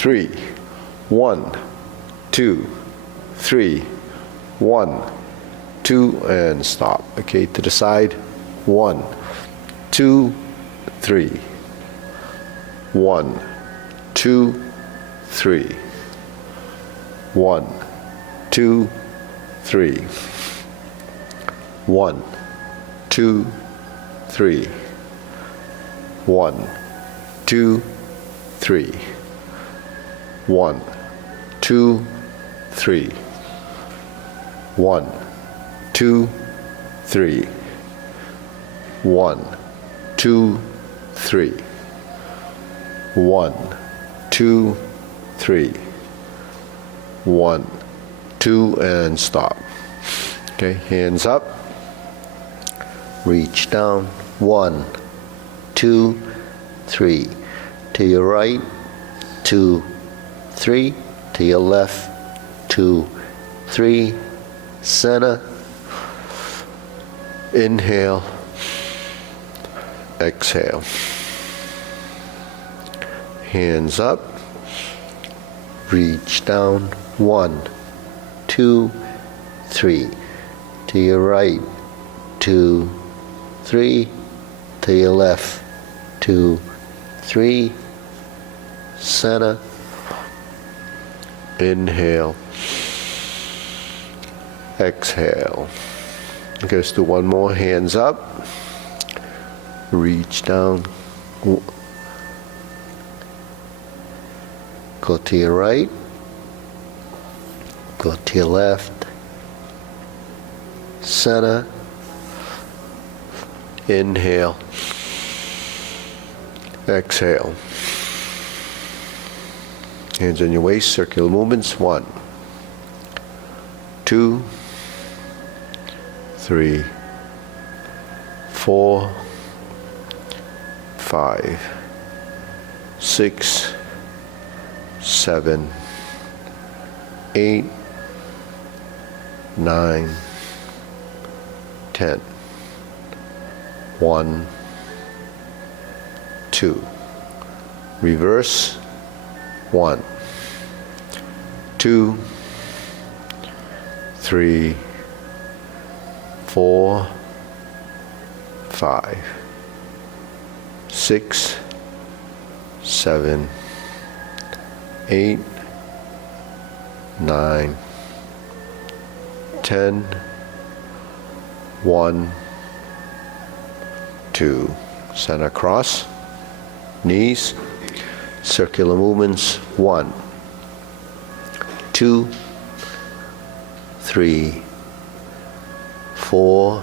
3. 1, 2, 3. 1, 2, and stop. Okay, to the side. 1, 2, 3. 1, 2, 3. 1, 2, 3. 1, 2, 3. 1, 2, 3. 1, 2, 3. 1, 2, 3. 1, 2, 3. 1, 2, 3. 1, 2, and stop. Okay, hands up. Reach down. 1, 2, 3. To your right. 2, 3. To your left. 2, 3. Center. Inhale. Exhale. Hands up. Reach down. 1, 2, 3. To your right. 2, 3. To your left. 2, 3. Center. Inhale. Exhale. Okay, let's do one more. Hands up. Reach down. Go to your right. Go to your left. Center. Inhale. Exhale. Hands on your waist, circular movements. 1, 2, 3, 4, 5, 6, 7, 8, 9, 10. 1, 2. Reverse. 1, 2, 3, 4, 5, 6, 7, 8, 9, 10. 1, 2. Center cross. Knees. Circular movements. 1, 2, 3, 4,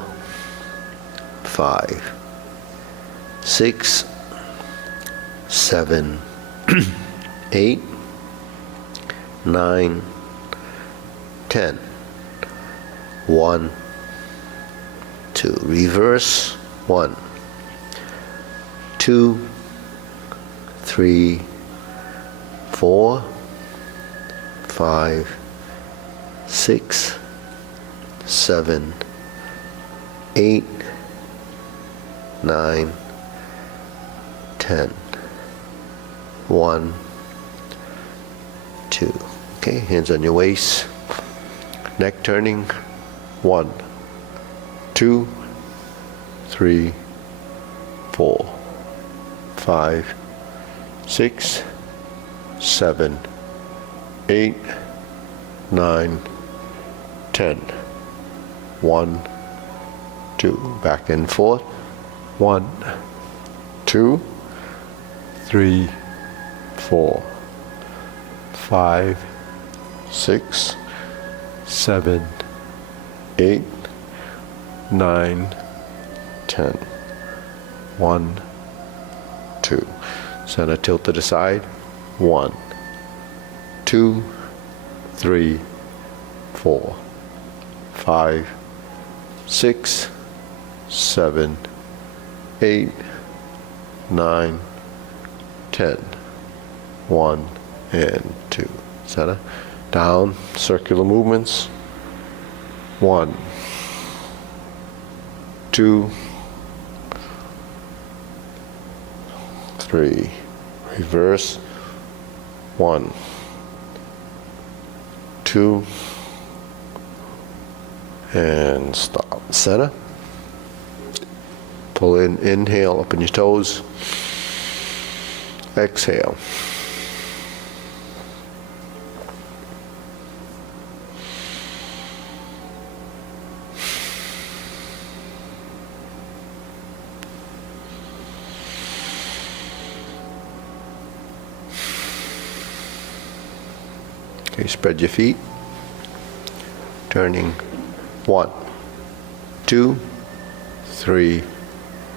5, 6, 7, 8, 9, 10. 1, 2. Reverse. 1, 2, 3, 4, 5, 6, 7, 8, 9, 10. 1, 2. Okay, hands on your waist. Neck turning. 1, 2, 3, 4, 5, 6, 7, 8, 9, 10. 1, 2. Back and forth. 1, 2, 3, 4, 5, 6, 7, 8, 9, 10. 1, 2. Center tilt to the side. 1, 2, 3, 4, 5, 6, 7, 8, 9, 10. 1 and 2. Center. Down. Circular movements. 1, 2, 3. Reverse. 1, 2, and stop. Center. Pull in, inhale, open your toes. Exhale. Okay, spread your feet. Turning 1, 2, 3,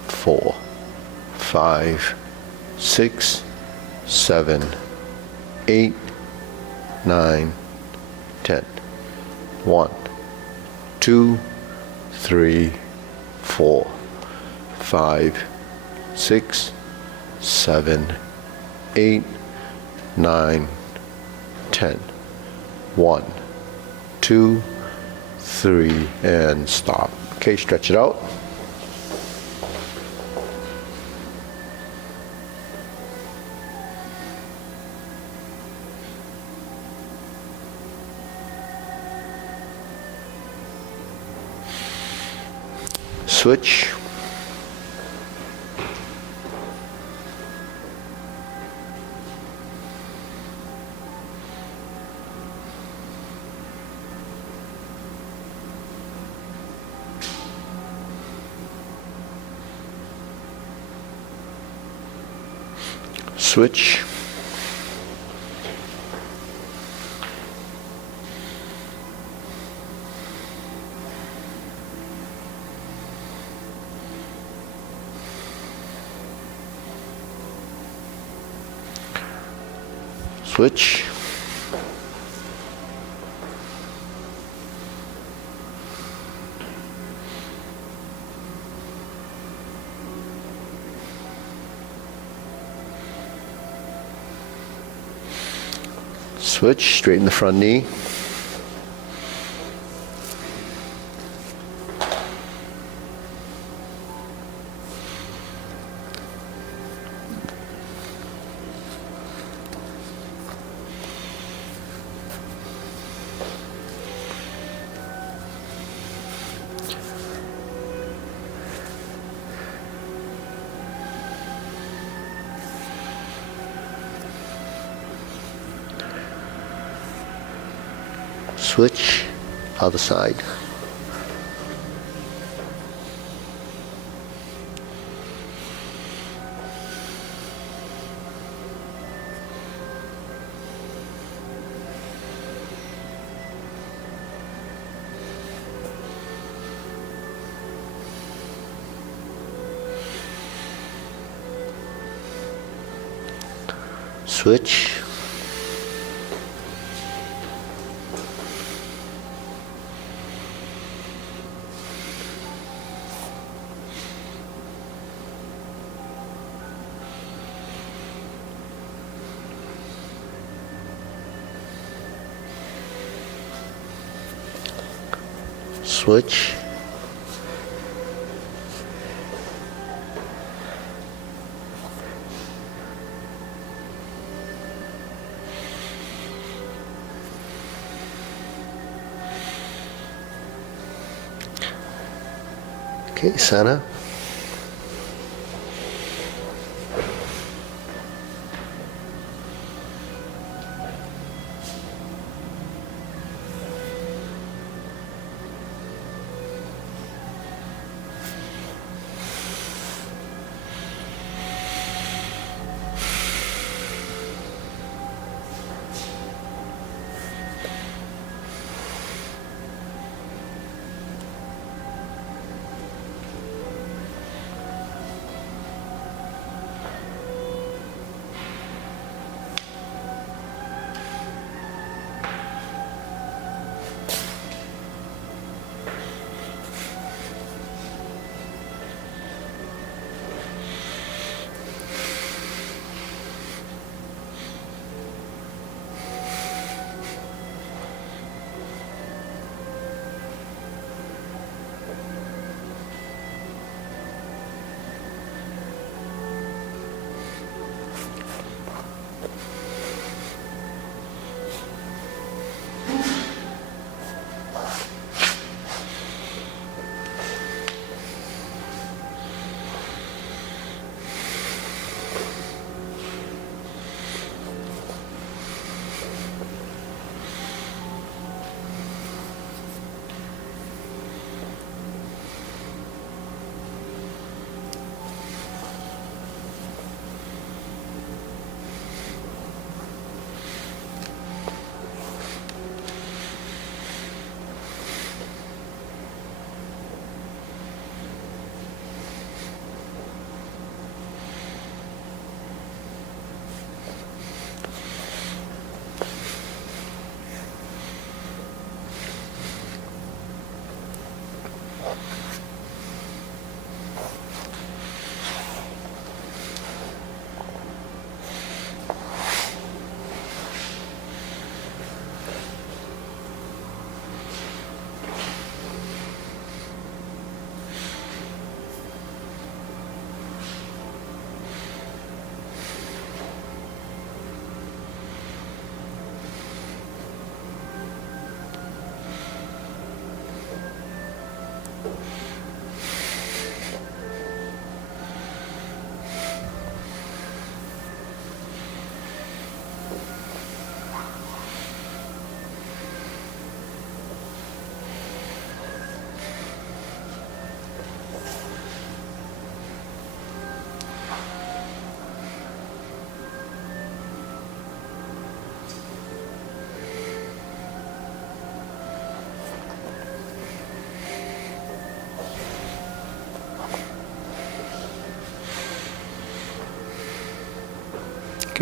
4, 5, 6, 7, 8, 9, 10. 1, 2, 3, 4, 5, 6, 7, 8, 9, 10. 1, 2, 3, and stop. Okay, stretch it out. Switch. Switch. Switch. Switch, straighten the front knee. Switch, other side. Switch. Switch. Okay, center.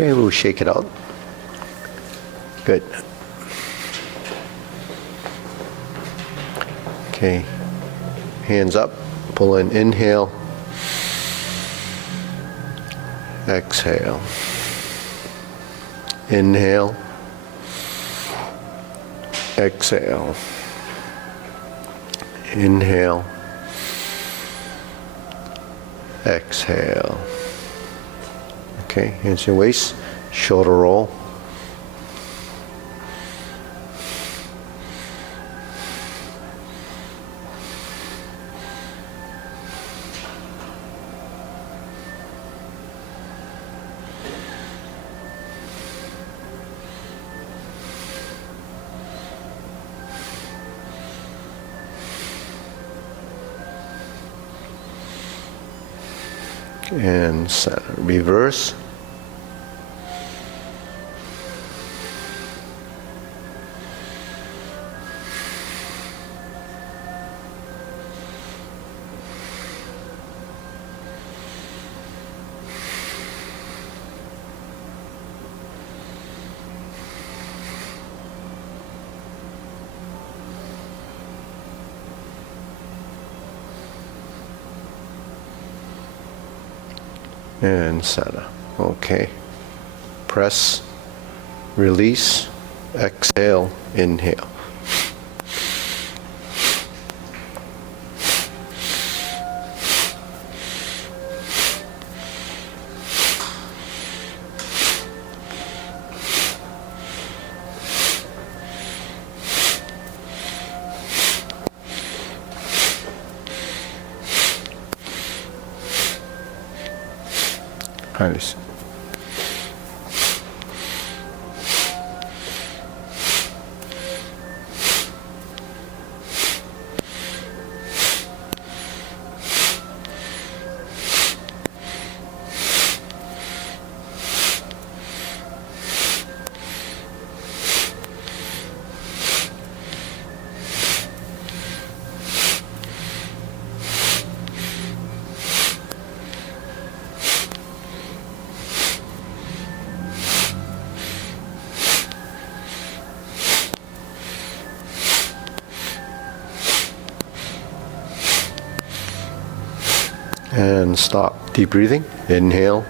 Okay, we'll shake it out. Good. Okay, hands up, pull in, inhale, exhale, inhale, exhale, inhale, exhale. Okay, hands to your waist, shoulder roll. And center. Reverse. And center. Okay. Press, release, exhale, inhale. Nice. And stop. Deep breathing. Inhale.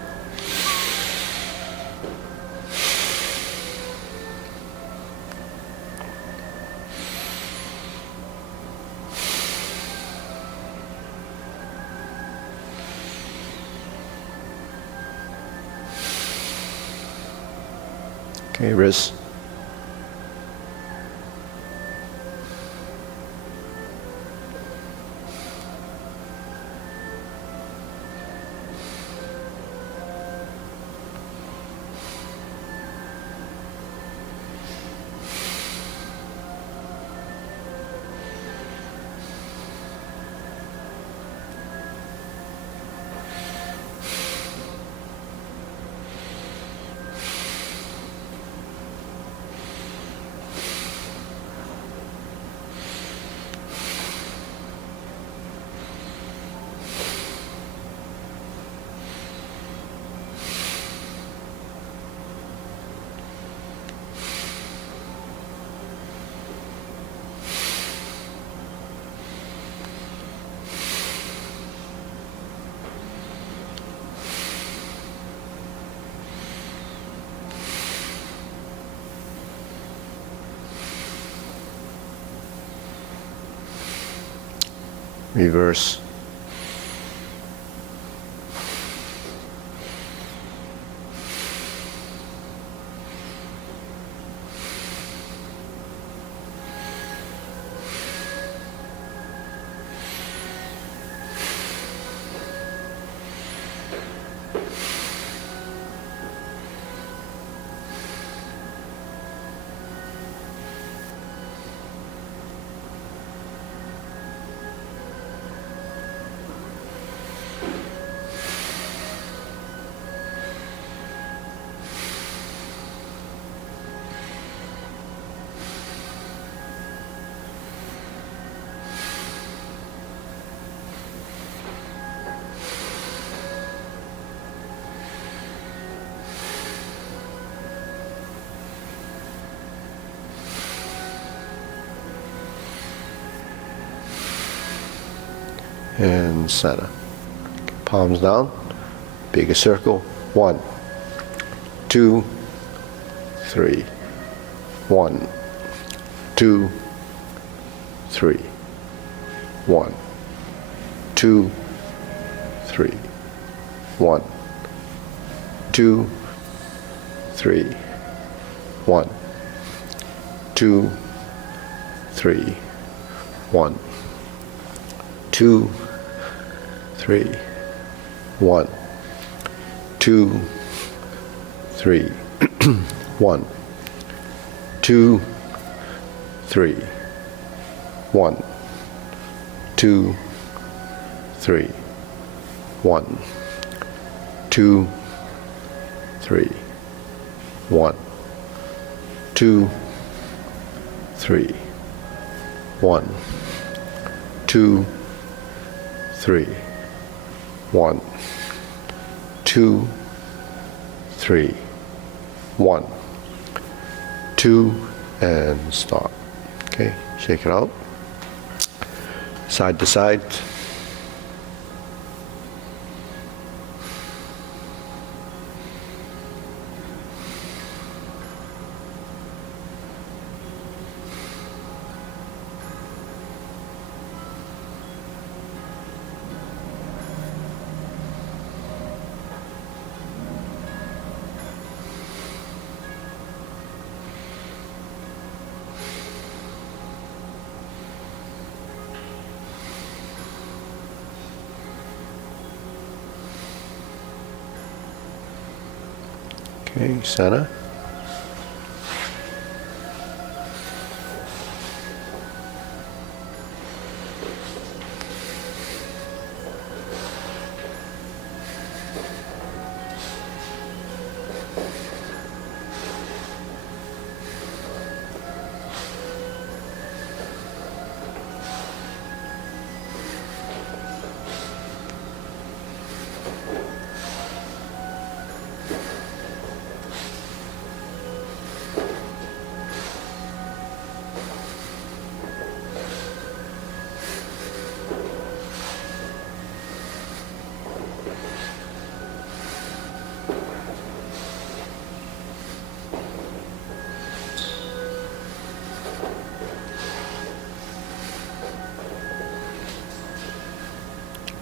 Okay, wrist. Reverse. and center. Palms down, bigger circle. 1, 2, 3. 1, 2, 3. 1, 2, 3. 1, 2, 3. 1, 2, 3. 1, 2, 3. 1, 2, 3. 1, 2, 3. 1, 2, 3. 1, 2, 3. 1, 2, 3. 1, 2, 3. 1, 2, 3. 1, 2, and stop. Okay, shake it out. Side to side. Okay, center.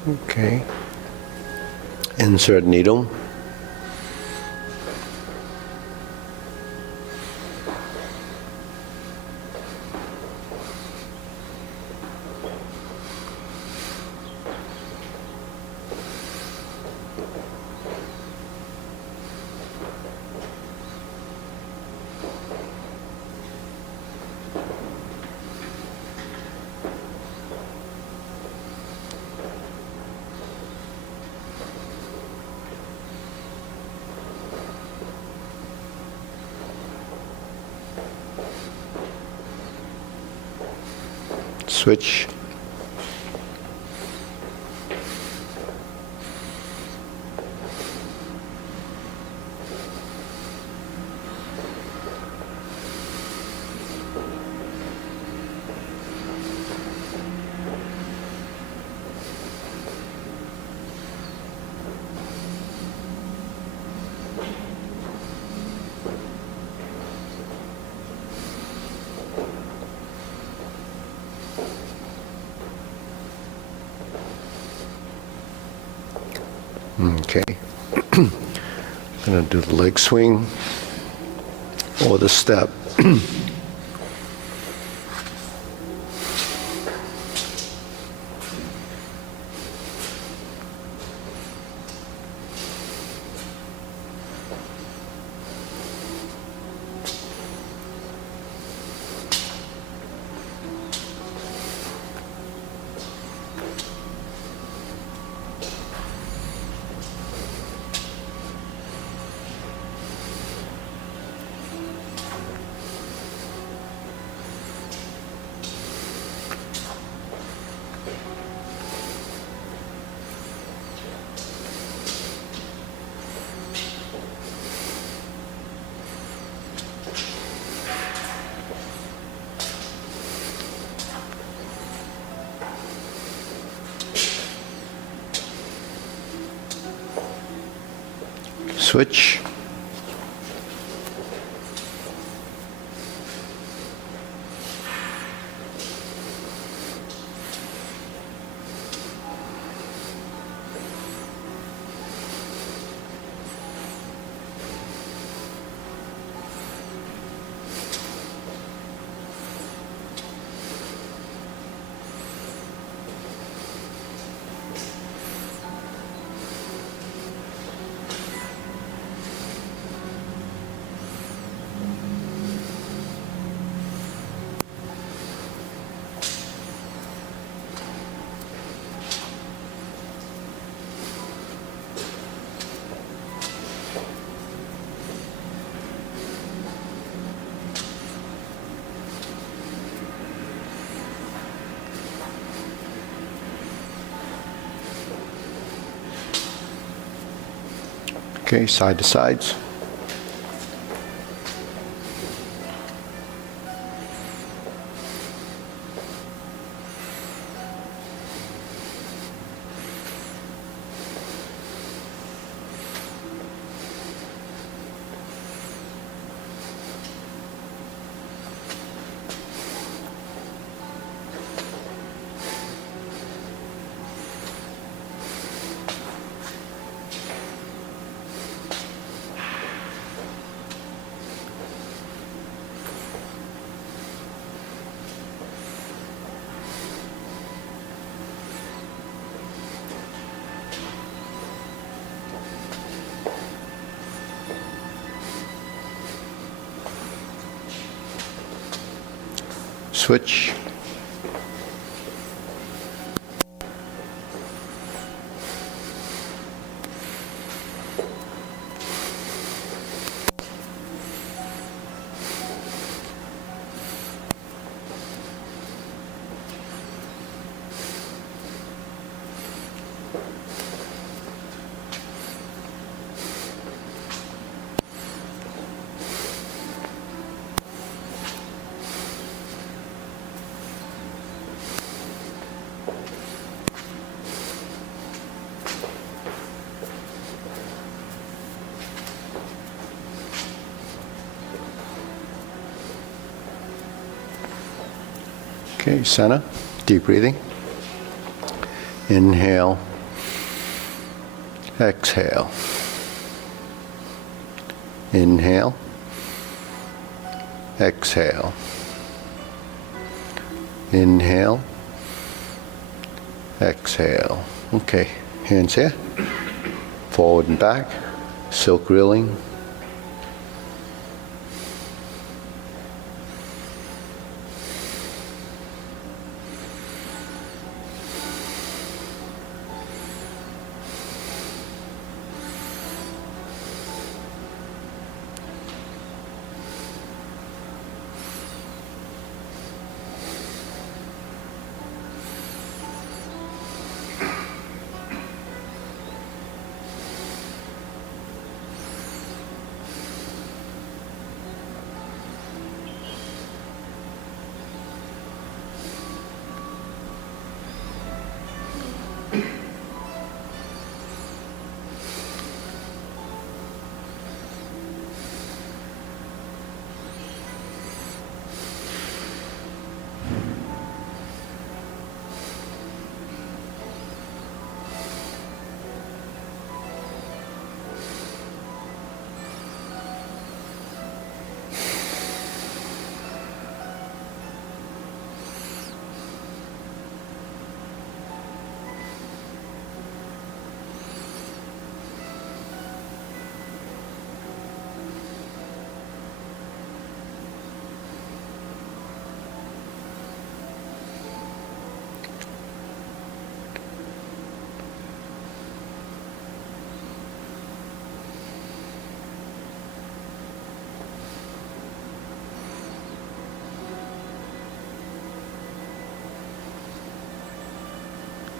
Okay. Insert needle. Switch. Okay. I'm going to do the leg swing or the step. Switch. Okay, side to sides. Switch. Okay, center, deep breathing. Inhale, exhale. Inhale, exhale. Inhale, exhale. Okay, hands here, forward and back, silk reeling.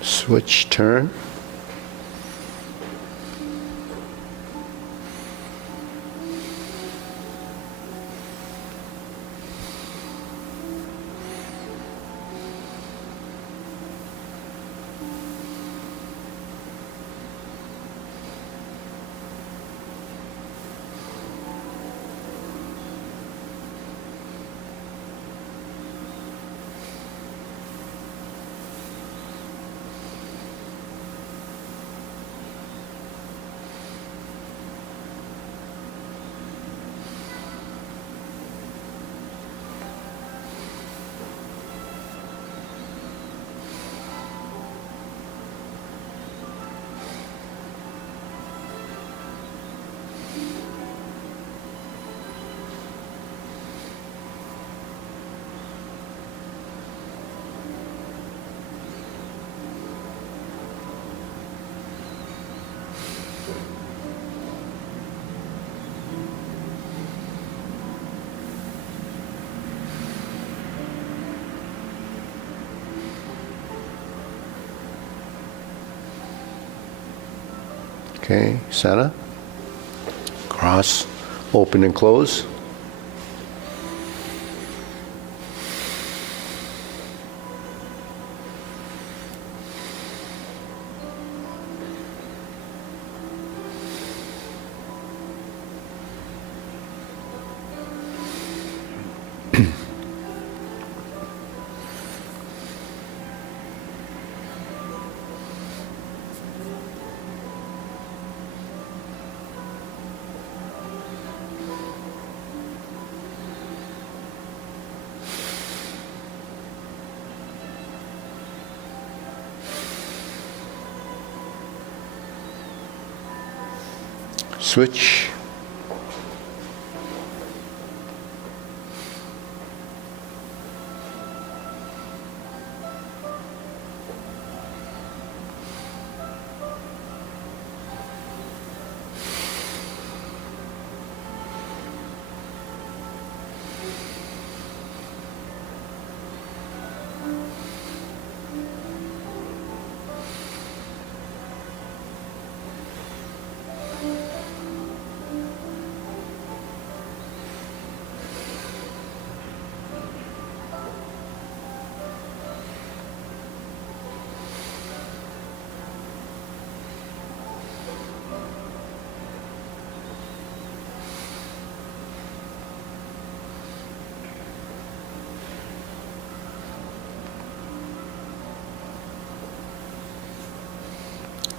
Switch, turn. Okay, center. Cross, open and close. Switch.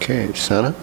Okay, center.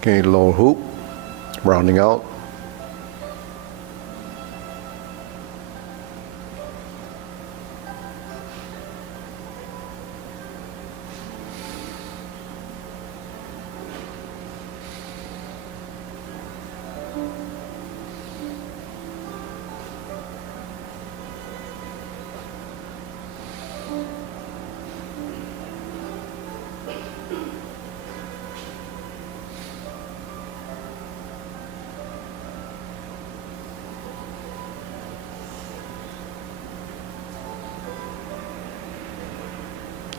Okay, lower hoop, rounding out.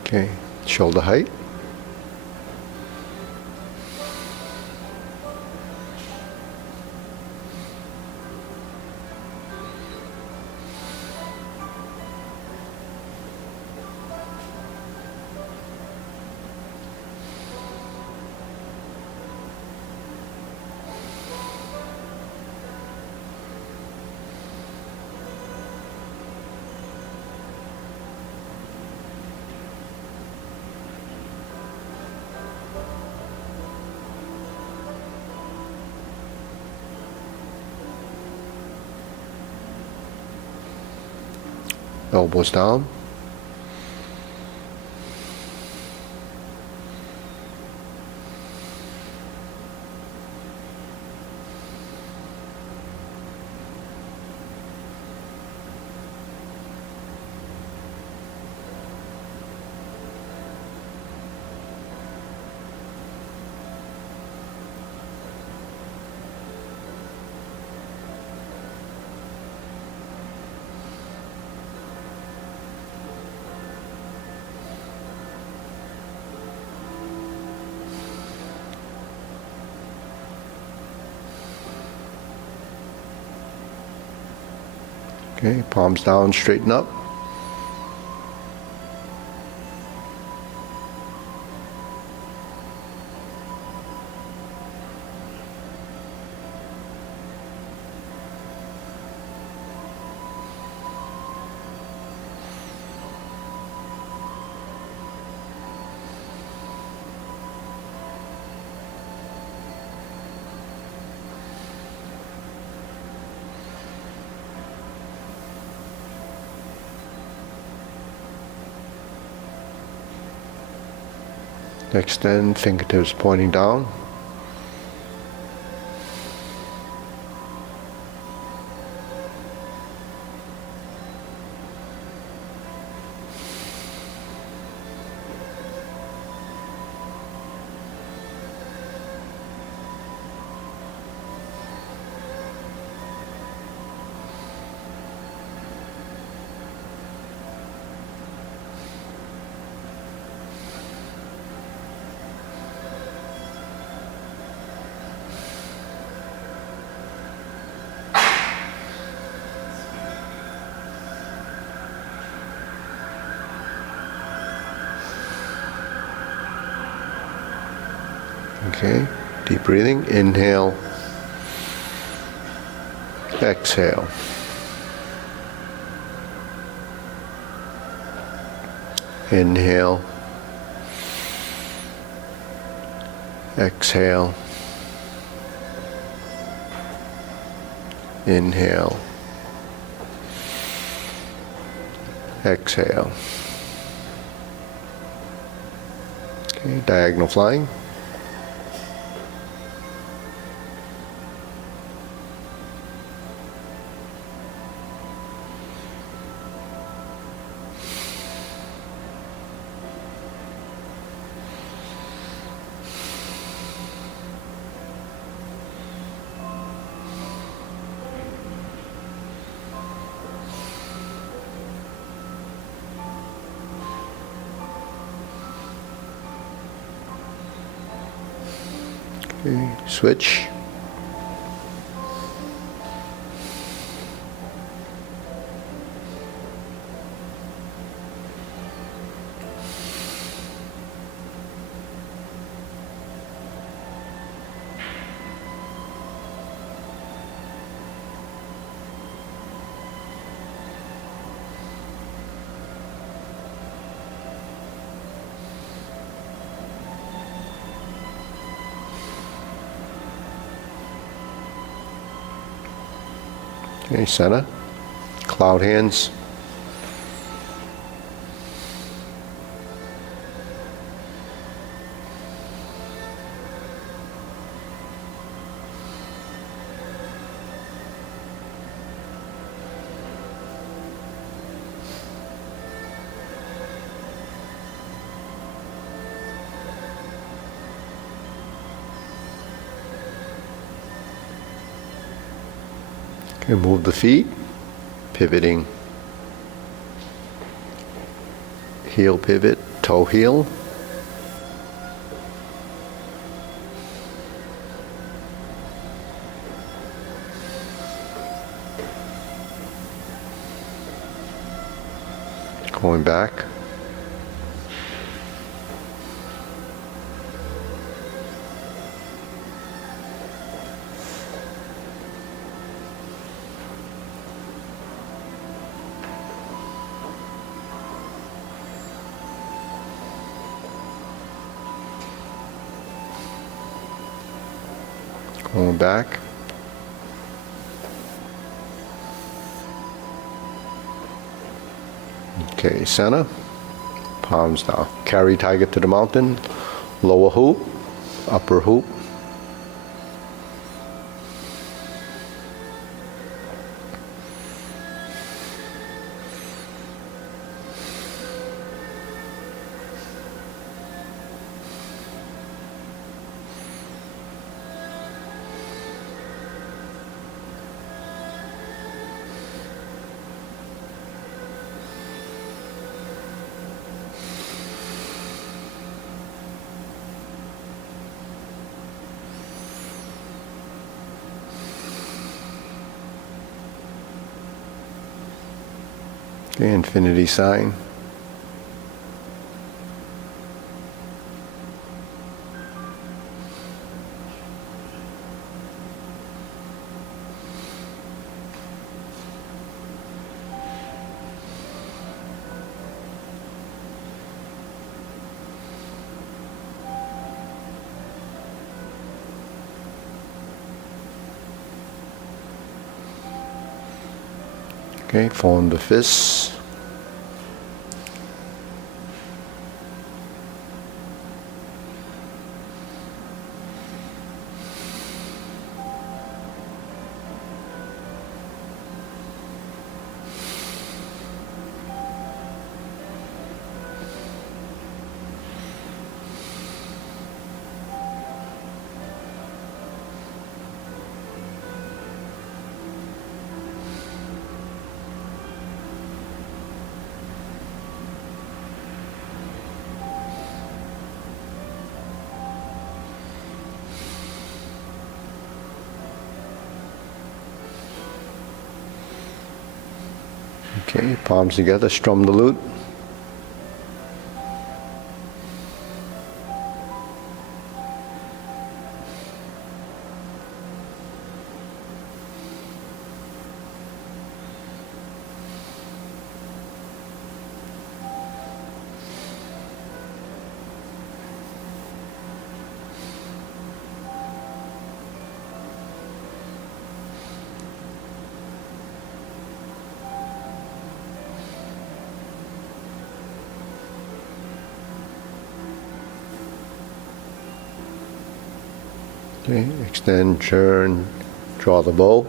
Okay, shoulder height. Elbows down. Okay, palms down, straighten up. Extend, fingertips pointing down. Okay, deep breathing. Inhale. Exhale. Inhale. Exhale. Inhale. Exhale. Okay, diagonal flying. Okay, switch. Okay, center. Cloud hands. Okay, move the feet, pivoting. Heel pivot, toe heel. Going back. Going back. Okay, center. Palms down. Carry tiger to the mountain. Lower hoop. Upper hoop. Okay, infinity sign. Okay, form the fists. Okay, palms together, strum the lute. Okay, extend, turn, draw the bow.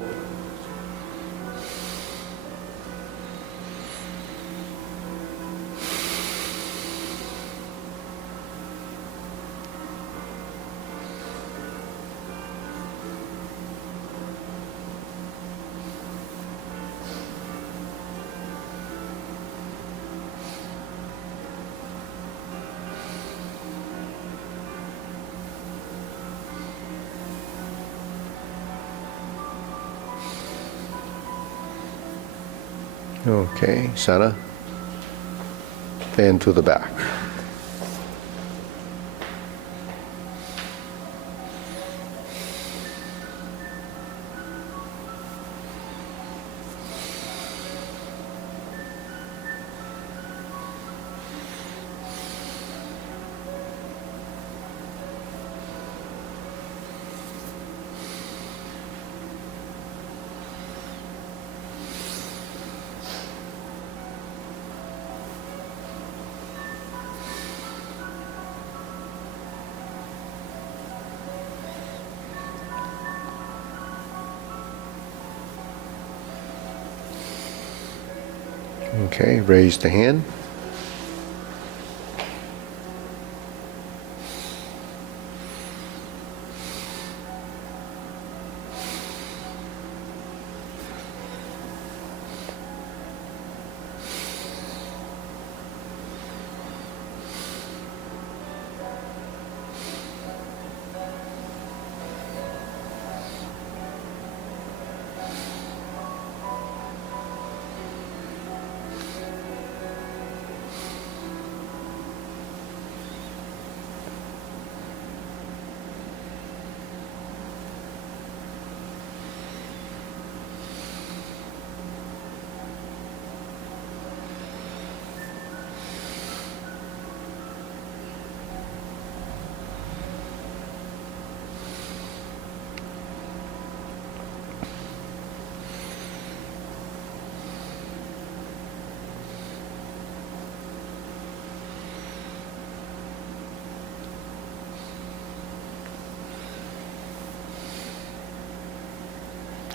Okay, center. Fan to the back. Okay, raise the hand.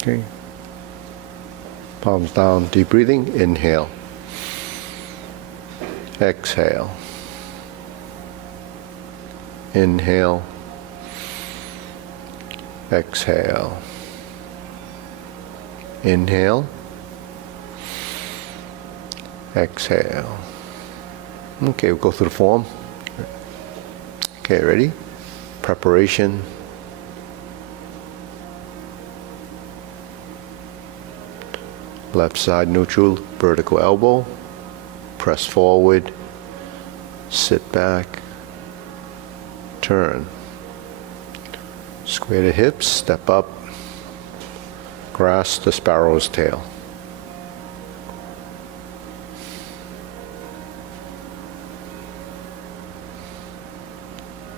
Okay. Palms down, deep breathing, inhale. Exhale. Inhale. Exhale. Inhale. Exhale. Okay, we'll go through the form. Okay, ready? Preparation. Left side neutral, vertical elbow. press forward, sit back, turn. Square the hips, step up, grasp the sparrow's tail.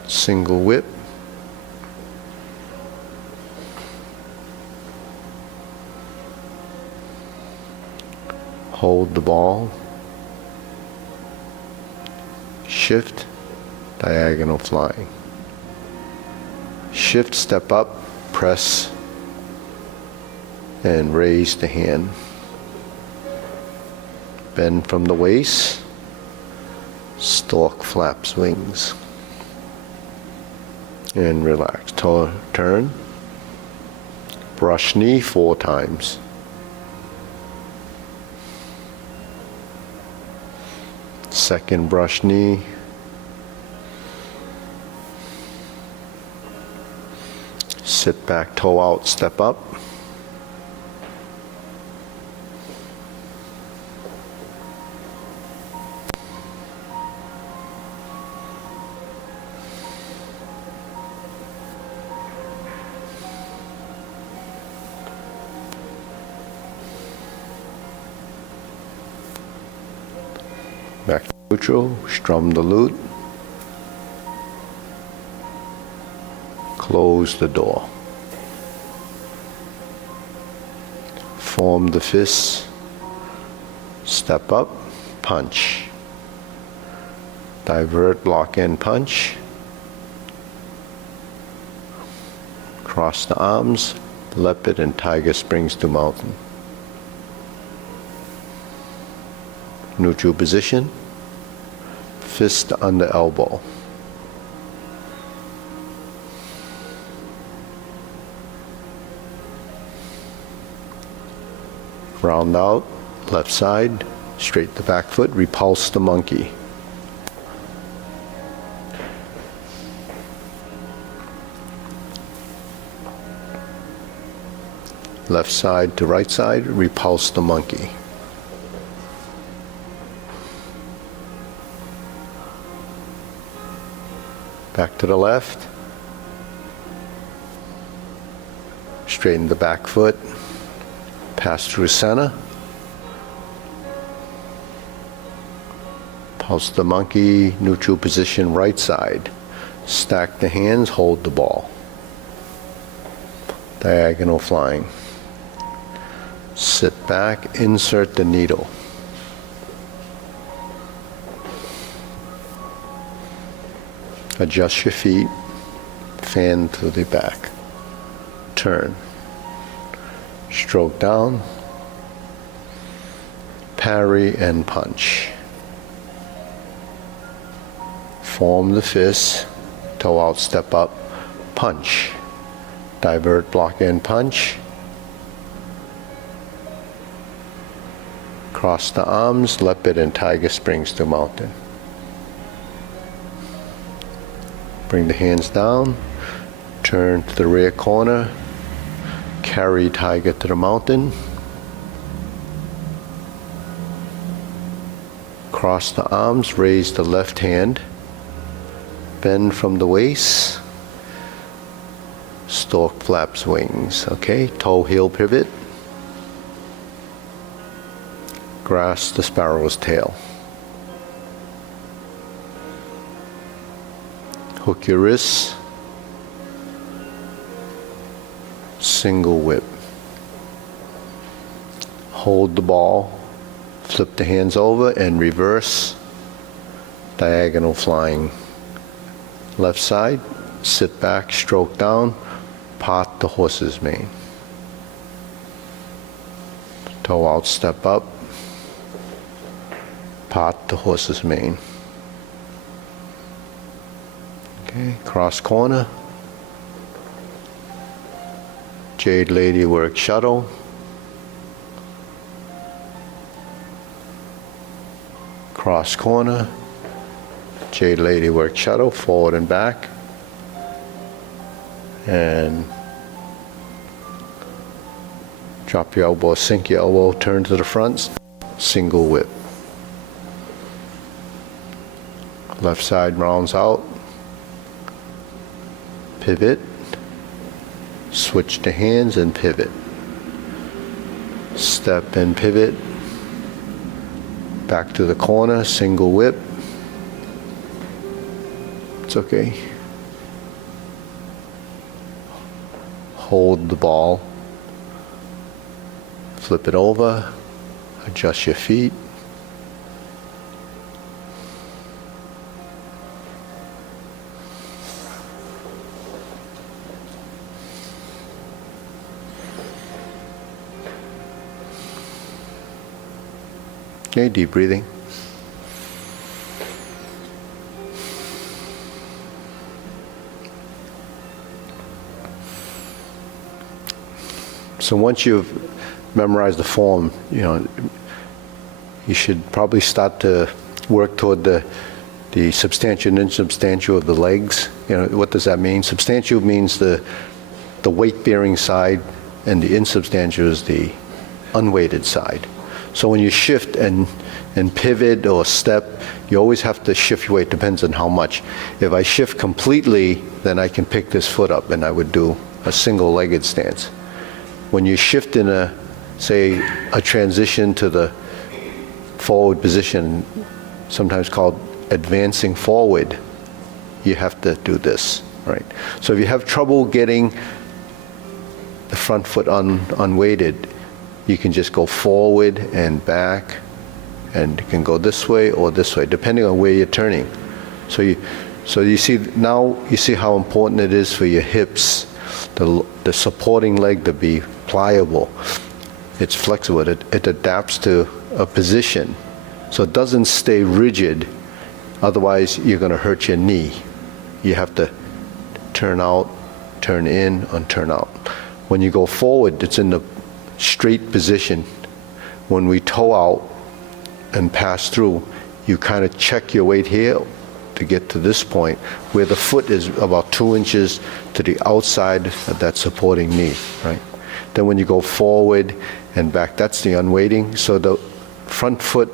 Single whip. Hold the ball. Shift, diagonal flying. Shift, step up, press, and raise the hand. Bend from the waist. Stork flaps wings. And relax. Turn. Brush knee 4 times. Second brush knee. Sit back, toe out, step up. Back to neutral, strum the lute. Close the door. Form the fists. Step up, punch. Divert, block and punch. Cross the arms, leopard and tiger springs to mountain. Neutral position. Fist under elbow. Round out, left side, straight the back foot, repulse the monkey. Left side to right side, repulse the monkey. Back to the left. Straighten the back foot. Pass through center. Pulse the monkey, neutral position right side. Stack the hands, hold the ball. Diagonal flying. Sit back, insert the needle. Adjust your feet, fan to the back. Turn. Stroke down. Parry and punch. Form the fist, toe out, step up, punch. Divert, block and punch. Cross the arms, leopard and tiger springs to mountain. Bring the hands down, turn to the rear corner, carry tiger to the mountain, cross the arms, raise the left hand, bend from the waist, stork flaps wings, okay, toe heel pivot, grasp the sparrow's tail. Hook your wrists, single whip. Hold the ball, flip the hands over and reverse, diagonal flying. Left side, sit back, stroke down, part the horse's mane. Toe out, step up, part the horse's mane. Okay, cross corner. Jade lady work shuttle. Cross corner. Jade lady work shuttle, forward and back. And drop your elbow, sink your elbow, turn to the front, single whip. left side rounds out, pivot, switch the hands and pivot. Step and pivot, back to the corner, single whip. It's okay. Hold the ball, flip it over, adjust your feet. Okay, deep breathing. So once you've memorized the form, you should probably start to work toward the substantial and insubstantial of the legs. What does that mean? Substantial means the weight-bearing side, and the insubstantial is the unweighted side. So when you shift and pivot or step, you always have to shift your weight, depends on how much. If I shift completely, then I can pick this foot up and I would do a single-legged stance. When you shift in a transition to the forward position, sometimes called advancing forward, you have to do this, right? So if you have trouble getting the front foot unweighted, you can just go forward and back, and you can go this way or this way, depending on where you're turning. So you see how important it is for your hips, the supporting leg to be pliable. It's flexible. It adapts to a position, so it doesn't stay rigid. Otherwise, you're going to hurt your knee. You have to turn out, turn in, and turn out. When you go forward, it's in the straight position. When we toe out and pass through, you kind of check your weight here to get to this point where the foot is about 2 inches to the outside of that supporting knee, right? Then when you go forward and back, that's the unweighting. So the front foot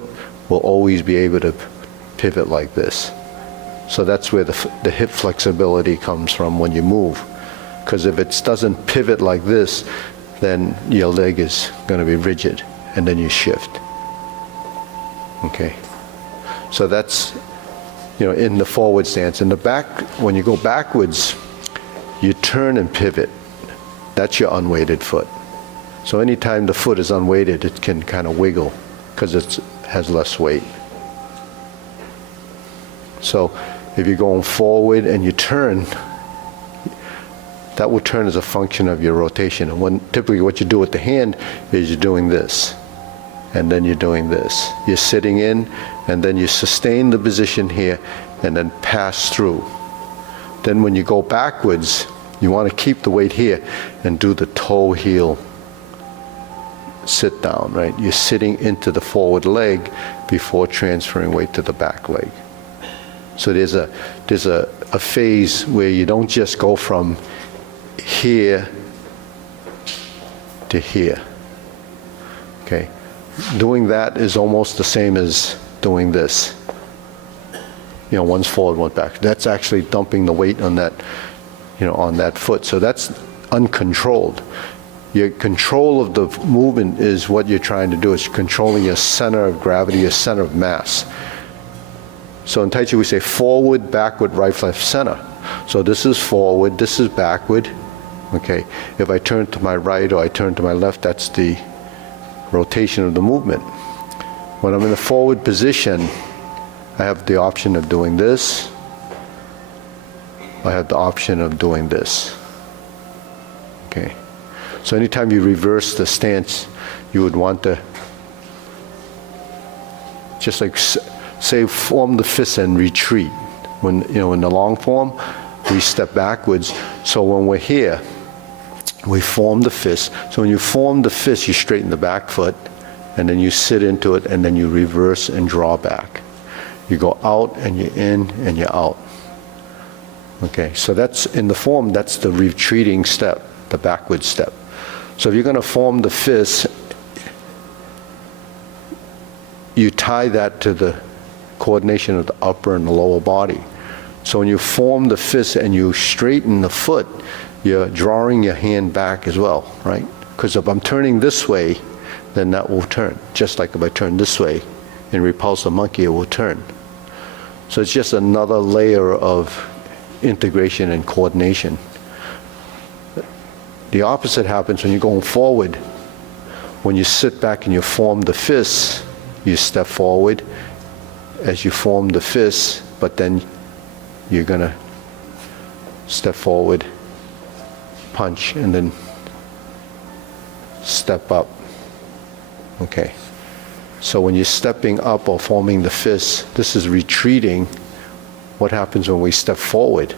will always be able to pivot like this. So that's where the hip flexibility comes from when you move. Because if it doesn't pivot like this, then your leg is going to be rigid, and then you shift. Okay. So that's, in the forward stance. In the back, when you go backwards, you turn and pivot. That's your unweighted foot. So anytime the foot is unweighted, it can kind of wiggle because it has less weight. So if you're going forward and you turn, that will turn as a function of your rotation. And typically what you do with the hand is you're doing this, and then you're doing this. You're sitting in, and then you sustain the position here, and then pass through. Then when you go backwards, you want to keep the weight here and do the toe heel sit down, right? You're sitting into the forward leg before transferring weight to the back leg. So there's a phase where you don't just go from here to here. Okay, doing that is almost the same as doing this. One's forward, one back. That's actually dumping the weight on that, on that foot. So that's uncontrolled. Your control of the movement is what you're trying to do. It's controlling your center of gravity, your center of mass. So in Tai Chi we say forward, backward, right, left, center. So this is forward, this is backward. Okay, if I turn to my right or I turn to my left, that's the rotation of the movement. When I'm in a forward position, I have the option of doing this. I have the option of doing this. Okay, so anytime you reverse the stance, you would want to just like say form the fist and retreat. When in the long form, we step backwards. So when we're here, we form the fist. So when you form the fist, you straighten the back foot, and then you sit into it, and then you reverse and draw back. You go out, and you're in, and you're out. Okay, so that's, in the form, that's the retreating step, the backward step. So if you're going to form the fist, you tie that to the coordination of the upper and the lower body. So when you form the fist and you straighten the foot, you're drawing your hand back as well, right? Because if I'm turning this way, then that will turn. Just like if I turn this way and repulse a monkey, it will turn. So it's just another layer of integration and coordination. The opposite happens when you're going forward. When you sit back and you form the fist, you step forward as you form the fist, but then you're going to step forward, punch, and then step up. Okay. So when you're stepping up or forming the fist, this is retreating. What happens when we step forward?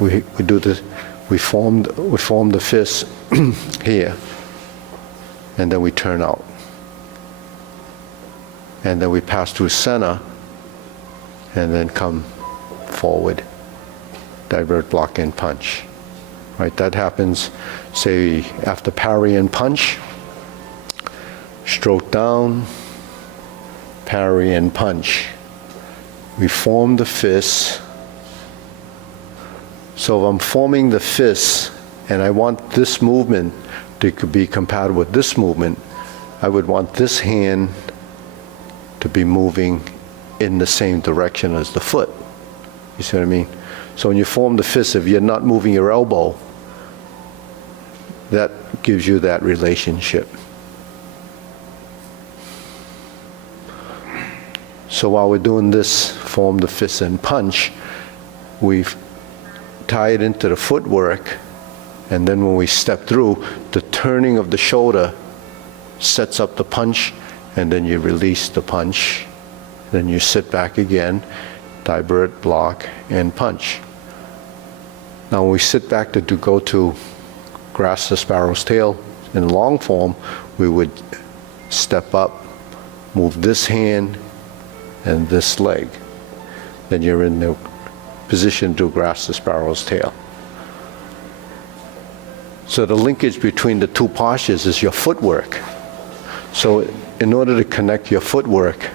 We do this. We form the fist here, and then we turn out, and then we pass through center, and then come forward, divert, block, and punch. Right? That happens, say, after parry and punch. Stroke down, parry and punch. We form the fist. So if I'm forming the fist and I want this movement to be compatible with this movement, I would want this hand to be moving in the same direction as the foot. You see what I mean? So when you form the fist, if you're not moving your elbow, that gives you that relationship. So while we're doing this, form the fist and punch, we've tie it into the footwork, and then when we step through, the turning of the shoulder sets up the punch, and then you release the punch. Then you sit back again, divert, block, and punch. Now when we sit back to go to grasp the sparrow's tail in long form, we would step up, move this hand and this leg. Then you're in the position to grasp the sparrow's tail. So the linkage between the two postures is your footwork. So in order to connect your footwork,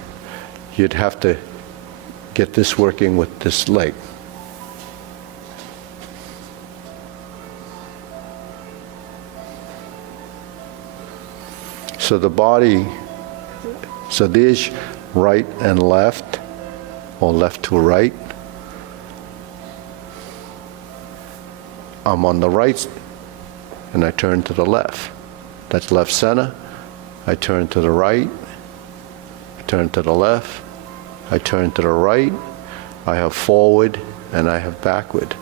you'd have to get this working with this leg. So the body, so there's right and left, or left to right. I'm on the right, and I turn to the left. That's left center. I turn to the right. I turn to the left. I turn to the right. I have forward, and I have backward.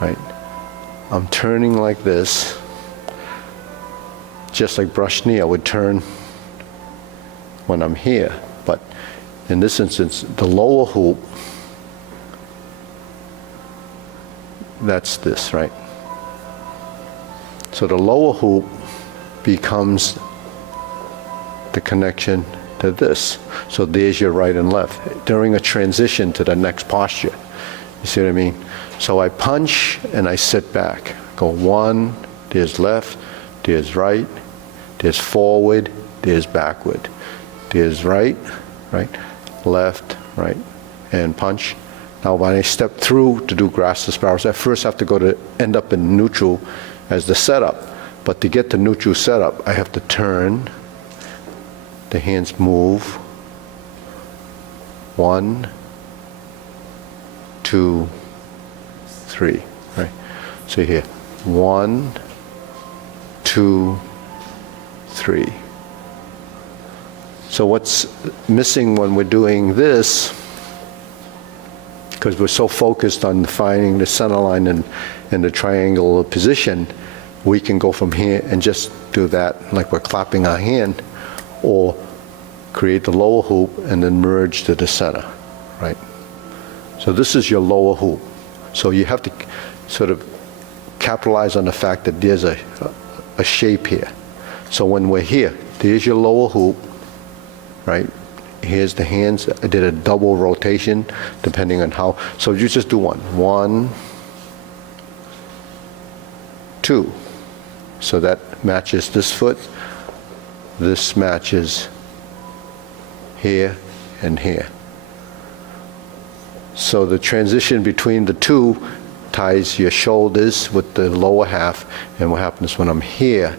Right? I'm turning like this. Just like brush knee, I would turn when I'm here. But in this instance, the lower hoop, that's this, right? So the lower hoop becomes the connection to this. So there's your right and left during a transition to the next posture. You see what I mean? So I punch and I sit back. Go one, there's left, there's right, there's forward, there's backward. There's right, right, left, right, and punch. Now when I step through to do grasp the sparrows, I first have to go to end up in neutral as the setup. But to get to neutral setup, I have to turn, the hands move, 1, 2, 3, right? So here, 1, 2, 3. So what's missing when we're doing this, because we're so focused on finding the center line and the triangular position, we can go from here and just do that like we're clapping our hand, or create the lower hoop and then merge to the center, right? So this is your lower hoop. So you have to sort of capitalize on the fact that there's a shape here. So when we're here, there's your lower hoop, right? Here's the hands. I did a double rotation depending on how. So you just do one. 1, 2. So that matches this foot. This matches here, and here. So the transition between the two ties your shoulders with the lower half, and what happens when I'm here,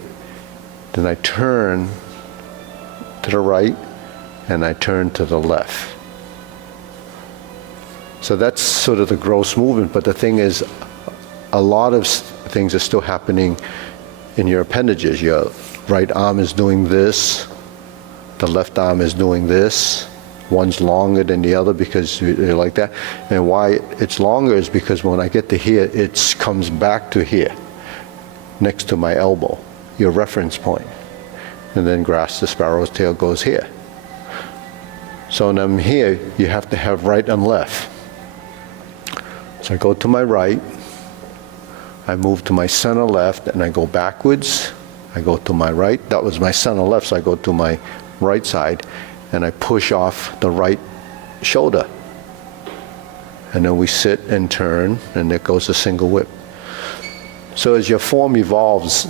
then I turn to the right and I turn to the left. So that's sort of the gross movement, but the thing is, a lot of things are still happening in your appendages. Your right arm is doing this, the left arm is doing this. One's longer than the other because you're like that. And why it's longer is because when I get to here, it comes back to here, next to my elbow, your reference point. And then grasp the sparrow's tail goes here. So when I'm here, you have to have right and left. So I go to my right, I move to my center left, and I go backwards. I go to my right. That was my center left, so I go to my right side, and I push off the right shoulder. And then we sit and turn, and there goes a single whip. So as your form evolves,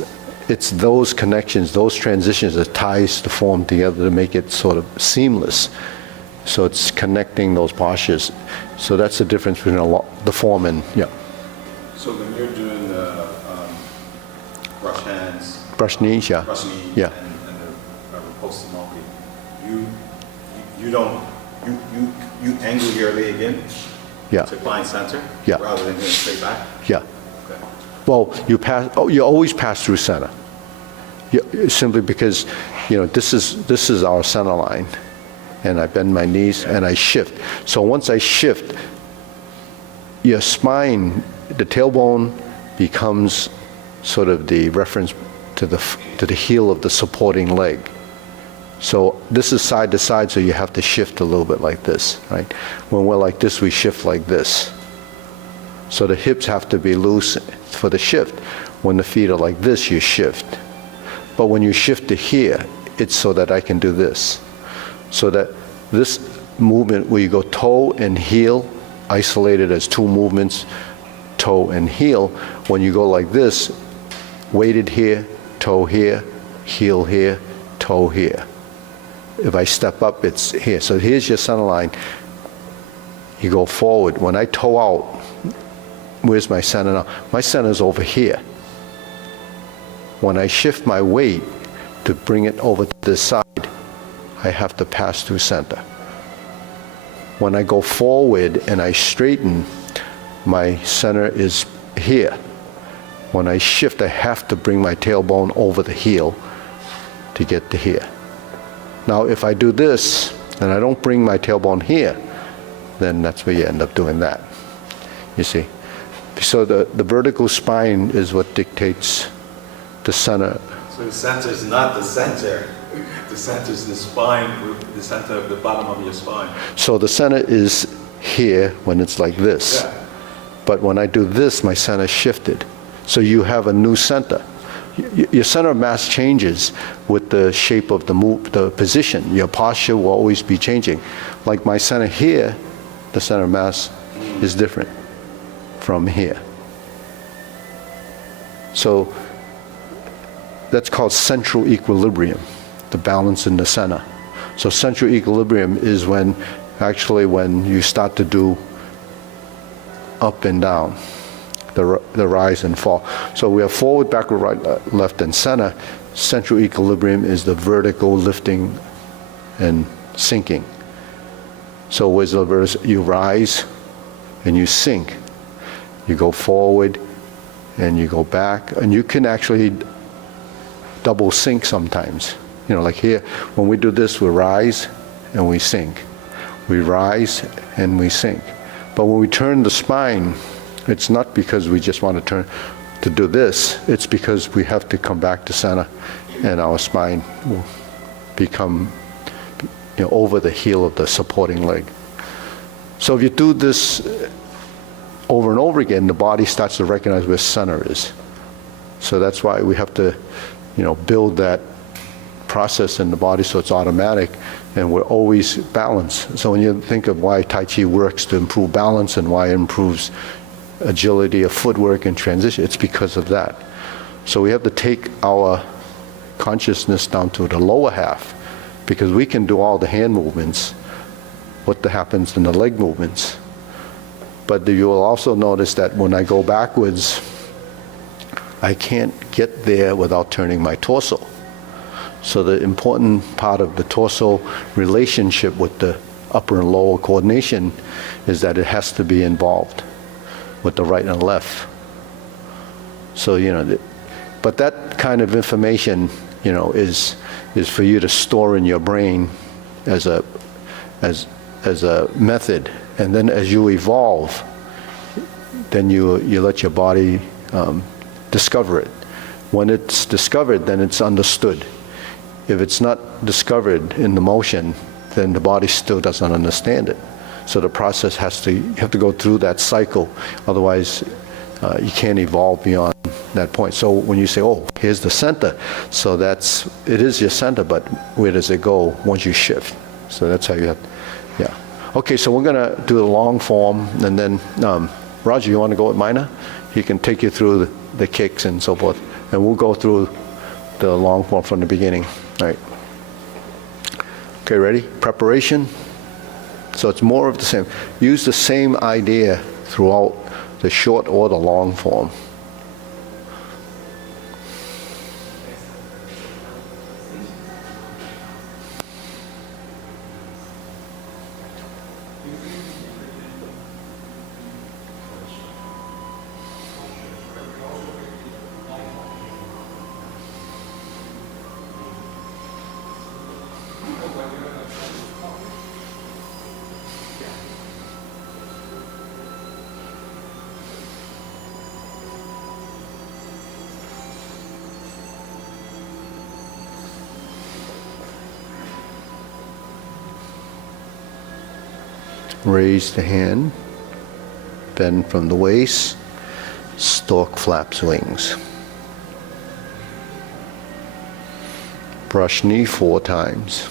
it's those connections, those transitions that ties the form together to make it sort of seamless. So it's connecting those postures. So that's the difference between the form and, yeah. So when you're doing the brush hands, Brush knees, yeah. brush knees, Yeah. and the riposte monkey, you angle your leg in Yeah. to find center, Yeah. rather than going straight back. Yeah. Okay. Well, you always pass through center. Simply because, this is our center line. And I bend my knees and I shift. So once I shift, your spine, the tailbone becomes sort of the reference to the heel of the supporting leg. So this is side to side, so you have to shift a little bit like this, right? When we're like this, we shift like this. So the hips have to be loose for the shift. When the feet are like this, you shift. But when you shift to here, it's so that I can do this. So that this movement where you go toe and heel, isolated as two movements, toe and heel, when you go like this, weighted here, toe here, heel here, toe here. If I step up, it's here. So here's your center line. You go forward. When I toe out, where's my center now? My center's over here. When I shift my weight to bring it over to this side, I have to pass through center. When I go forward and I straighten, my center is here. When I shift, I have to bring my tailbone over the heel to get to here. Now, if I do this, and I don't bring my tailbone here, then that's where you end up doing that, you see. So the vertical spine is what dictates the center. So the center is not the center. The center is the spine, the center of the bottom of your spine. So the center is here when it's like this. Yeah. But when I do this, my center shifted. So you have a new center. Your center of mass changes with the shape of the position. Your posture will always be changing. Like my center here, the center of mass is different from here. So that's called central equilibrium, the balance in the center. So central equilibrium is when you start to do up and down, the rise and fall. So we have forward, backward, right, left, and center. Central equilibrium is the vertical lifting and sinking. So where's the vertical? You rise and you sink. You go forward and you go back, and you can actually double sink sometimes. Like here, when we do this, we rise and we sink. We rise and we sink. But when we turn the spine, it's not because we just want to turn to do this. It's because we have to come back to center, and our spine will become over the heel of the supporting leg. So if you do this over and over again, the body starts to recognize where center is. So that's why we have to build that process in the body so it's automatic, and we're always balanced. So when you think of why Tai Chi works to improve balance and why it improves agility of footwork and transition, it's because of that. So we have to take our consciousness down to the lower half because we can do all the hand movements, what happens in the leg movements. But you will also notice that when I go backwards, I can't get there without turning my torso. So the important part of the torso relationship with the upper and lower coordination is that it has to be involved with the right and left. So, but that kind of information, is for you to store in your brain as a method. And then as you evolve, then you let your body discover it. When it's discovered, then it's understood. If it's not discovered in the motion, then the body still doesn't understand it. So the process you have to go through that cycle. Otherwise, you can't evolve beyond that point. So when you say, oh, here's the center, so it is your center, but where does it go once you shift? So that's how you have, yeah. Okay, so we're gonna do the long form, and then, Roger, you wanna go with minor? He can take you through the kicks and so forth, and we'll go through the long form from the beginning. All right. Okay, ready? Preparation. So it's more of the same. Use the same idea throughout the short or the long form. Raise the hand, bend from the waist, stork flaps wings. Brush knee 4 times.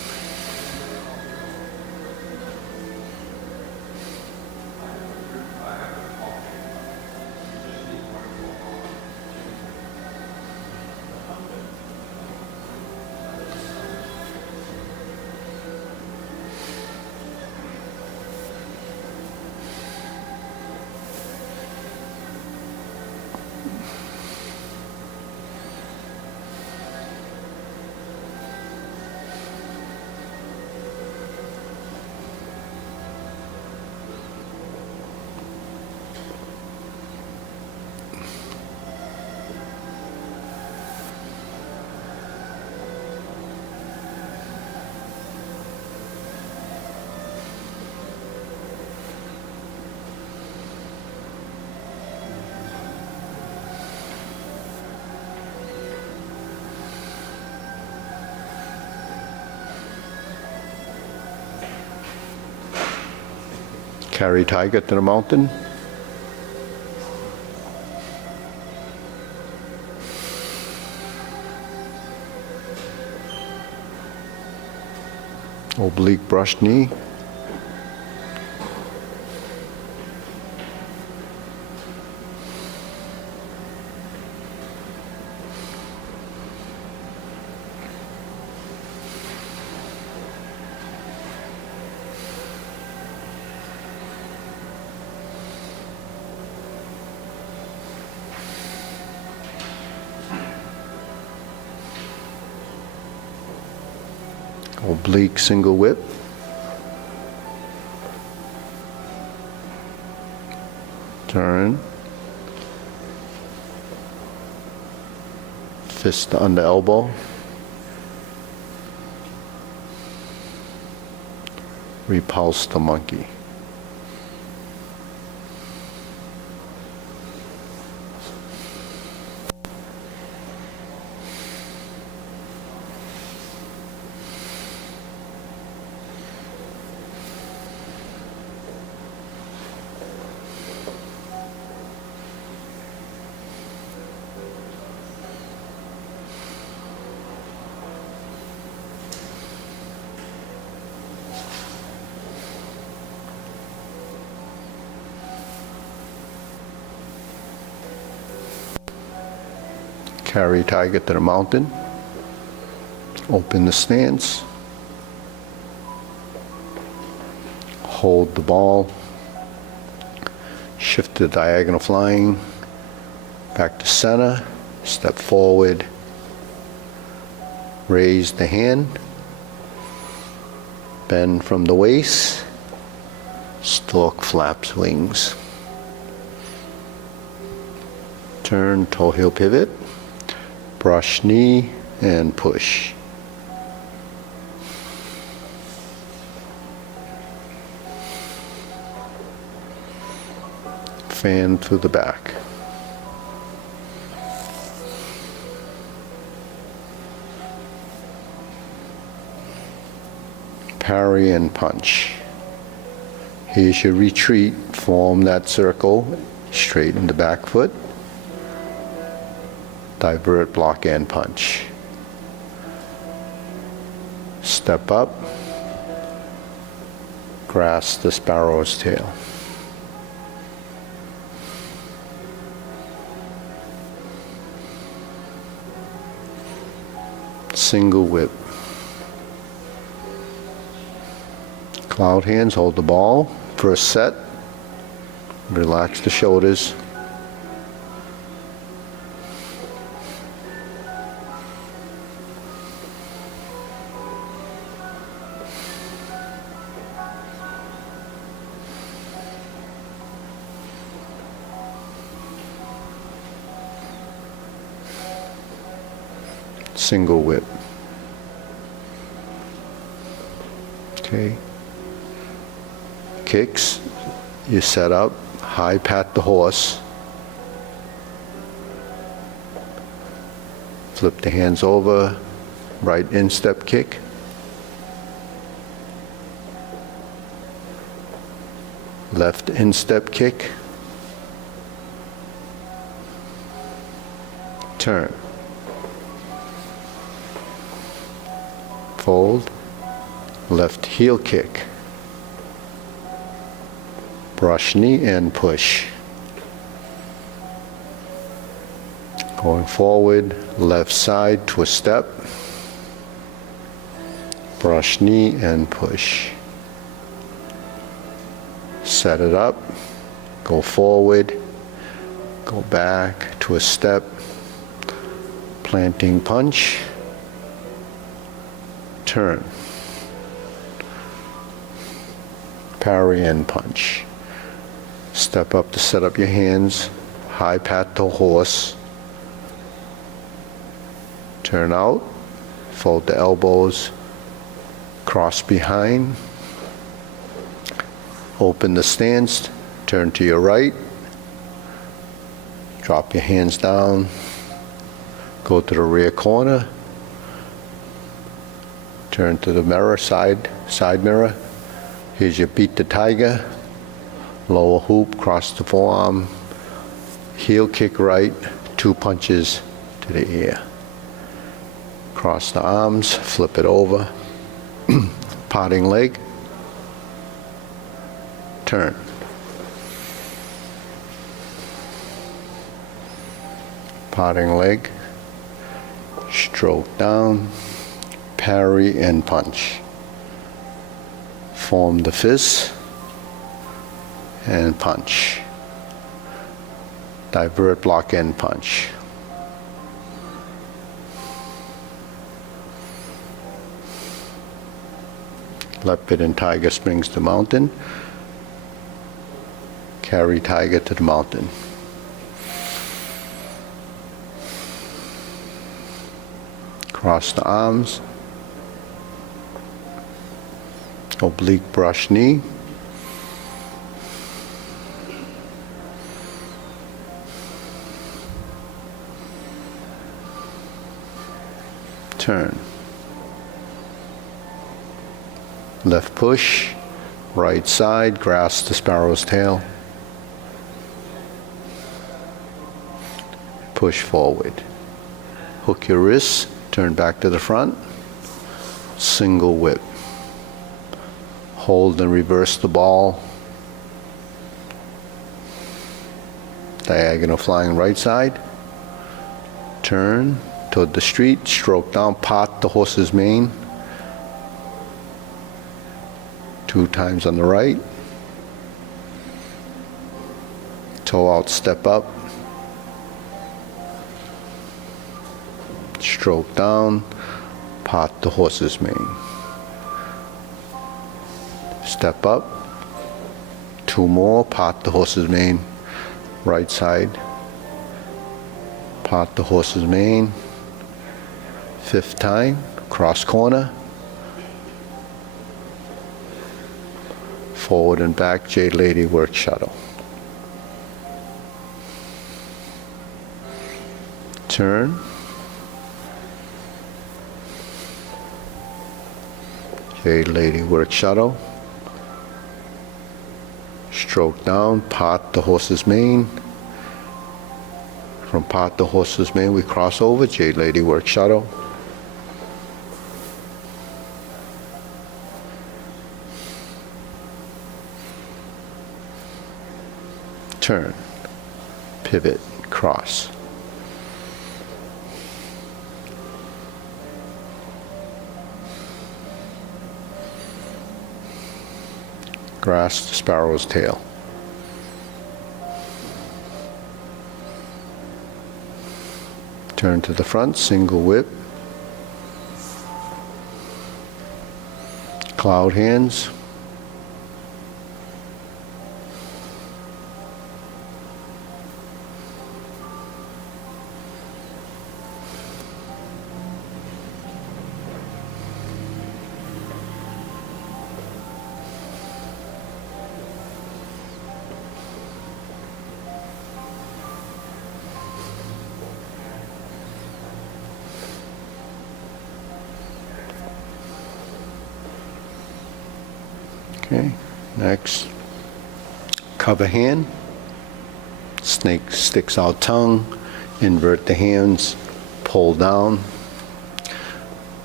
Carry tiger to the mountain. Oblique brush knee. Oblique single whip. Turn. Fist under elbow. Repulse the monkey. Carry tiger to the mountain. Open the stance. hold the ball, shift to diagonal flying, back to center, step forward, raise the hand, bend from the waist, stork flaps wings. Turn, toe heel pivot, brush knee, and push. Fan through the back. Parry and punch. Here's your retreat. Form that circle, straighten the back foot. Divert, block, and punch. Step up. Grasp the sparrow's tail. Single whip. Cloud hands, hold the ball. First set. Relax the shoulders. Single whip. Okay. Kicks, you set up, high pat the horse, flip the hands over, right instep kick, left instep kick, turn, fold, left heel kick, brush knee and push. Going forward, left side, twist step, brush knee and push. Set it up, go forward, go back, twist step, planting punch, turn, parry and punch. Step up to set up your hands, high pat the horse, turn out, fold the elbows, cross behind, open the stance, turn to your right, drop your hands down, go to the rear corner, turn to the mirror, side mirror. Here's your beat the tiger. Lower hoop, cross the forearm, heel kick right, 2 punches to the ear. Cross the arms, flip it over, parting leg, turn. Parting leg, stroke down, parry and punch. Form the fist and punch. Divert, block, and punch. Leopard and tiger springs to mountain. Carry tiger to the mountain. Cross the arms. Oblique brush knee. Turn. Left push, right side, grasp the sparrow's tail. Push forward. Hook your wrists, turn back to the front. Single whip. Hold and reverse the ball. Diagonal flying right side. Turn toward the street, stroke down, part the horse's mane. 2 times on the right, Toe out, step up. Stroke down, part the horse's mane. Step up. 2 more, part the horse's mane. Right side. Part the horse's mane. 5th time, cross corner. Forward and back, Jade Lady work shuttle. Turn. Jade Lady work shuttle. Stroke down, part the horse's mane. From part the horse's mane, we cross over, Jade Lady work shuttle. Turn, pivot, cross. Grasp the sparrow's tail. Turn to the front, single whip. Cloud hands. Okay, next, cover hand, snake sticks out tongue, invert the hands, pull down,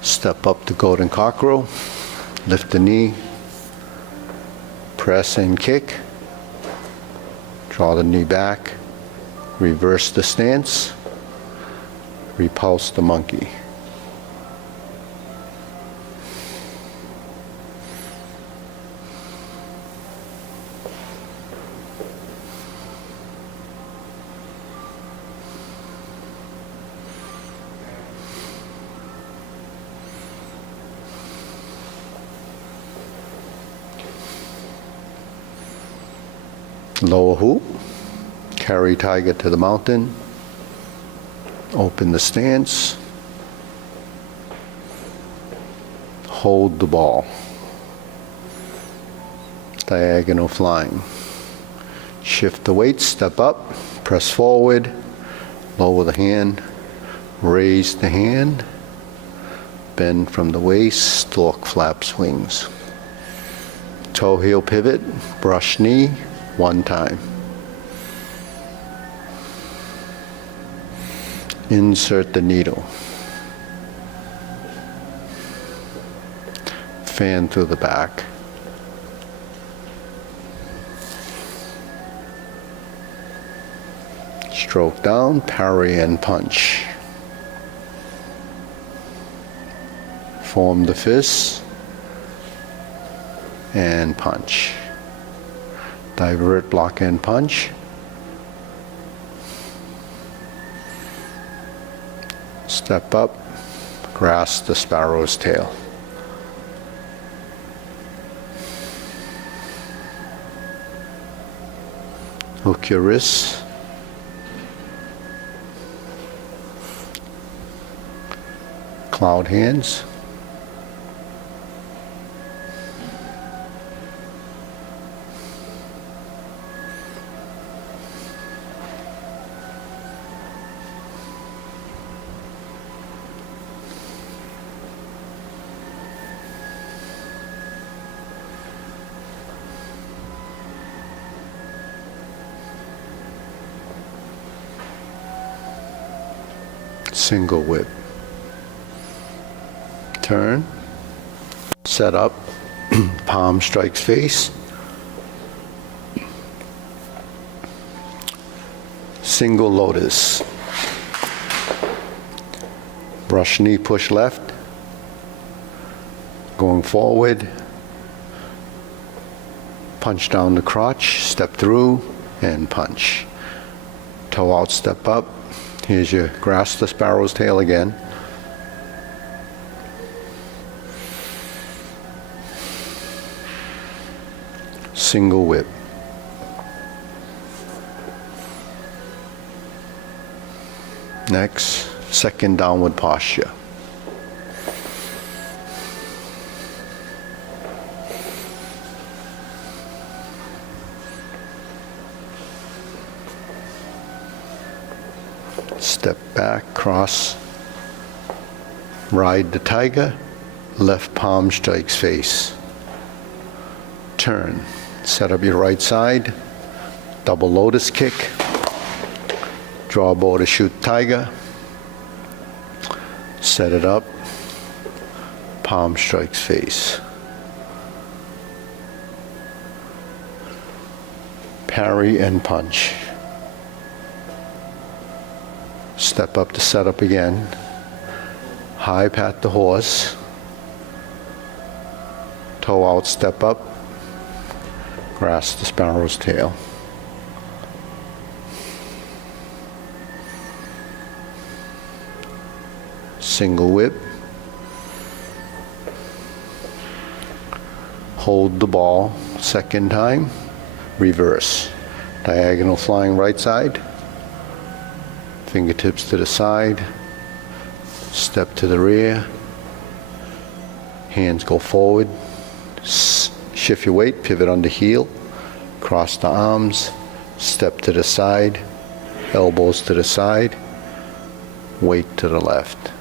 step up to golden cockerel, lift the knee, press and kick, draw the knee back, reverse the stance, repulse the monkey. Lower hoop, carry tiger to the mountain, open the stance, hold the ball, diagonal flying, shift the weight, step up, press forward, lower the hand, raise the hand, bend from the waist, stork flaps wings, toe heel pivot, brush knee, 1 time. Insert the needle. Fan through the back. Stroke down, parry and punch. Form the fists and punch. Divert, block and punch. Step up, grasp the sparrow's tail. Hook your wrists. Cloud hands. Single whip. Turn. Set up. Palm strikes face. Single lotus. Brush knee, push left. Going forward. Punch down the crotch, step through, and punch. Toe out, step up. Here's your grasp the sparrow's tail again. Single whip. Next, second downward posture. Step back, cross, ride the tiger, left palm strikes face. Turn, set up your right side, double lotus kick, draw bow to shoot tiger, set it up, palm strikes face. Parry and punch. Step up to set up again. High pat the horse. Toe out, step up. Grasp the sparrow's tail. Single whip. Hold the ball. Second time. Reverse. Diagonal flying right side. Fingertips to the side, step to the rear, hands go forward, shift your weight, pivot under heel, cross the arms, step to the side, elbows to the side, weight to the left.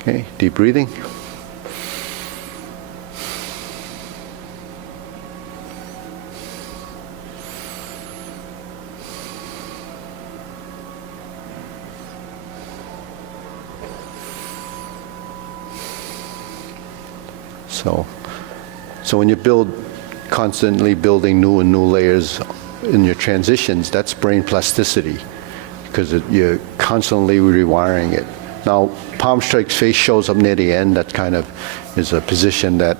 Okay, deep breathing. So when you constantly building new and new layers in your transitions, that's brain plasticity, because you're constantly rewiring it. Now, palm strikes face shows up near the end. That kind of is a position that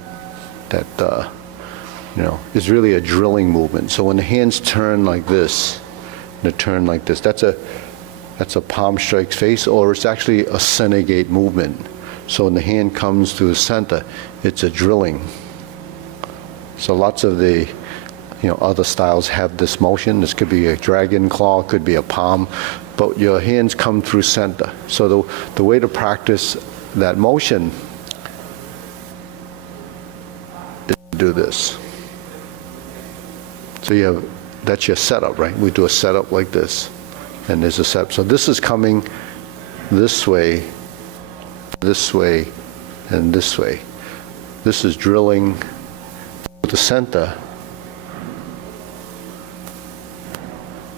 is really a drilling movement. So when the hands turn like this, and they turn like this, that's a palm strikes face, or it's actually a senegate movement. So when the hand comes to the center, it's a drilling. So lots of the other styles have this motion. This could be a dragon claw, could be a palm, but your hands come through center. So the way to practice that motion is to do this. So that's your setup, right? We do a setup like this, and there's a setup. So this is coming this way, and this way. This is drilling the center,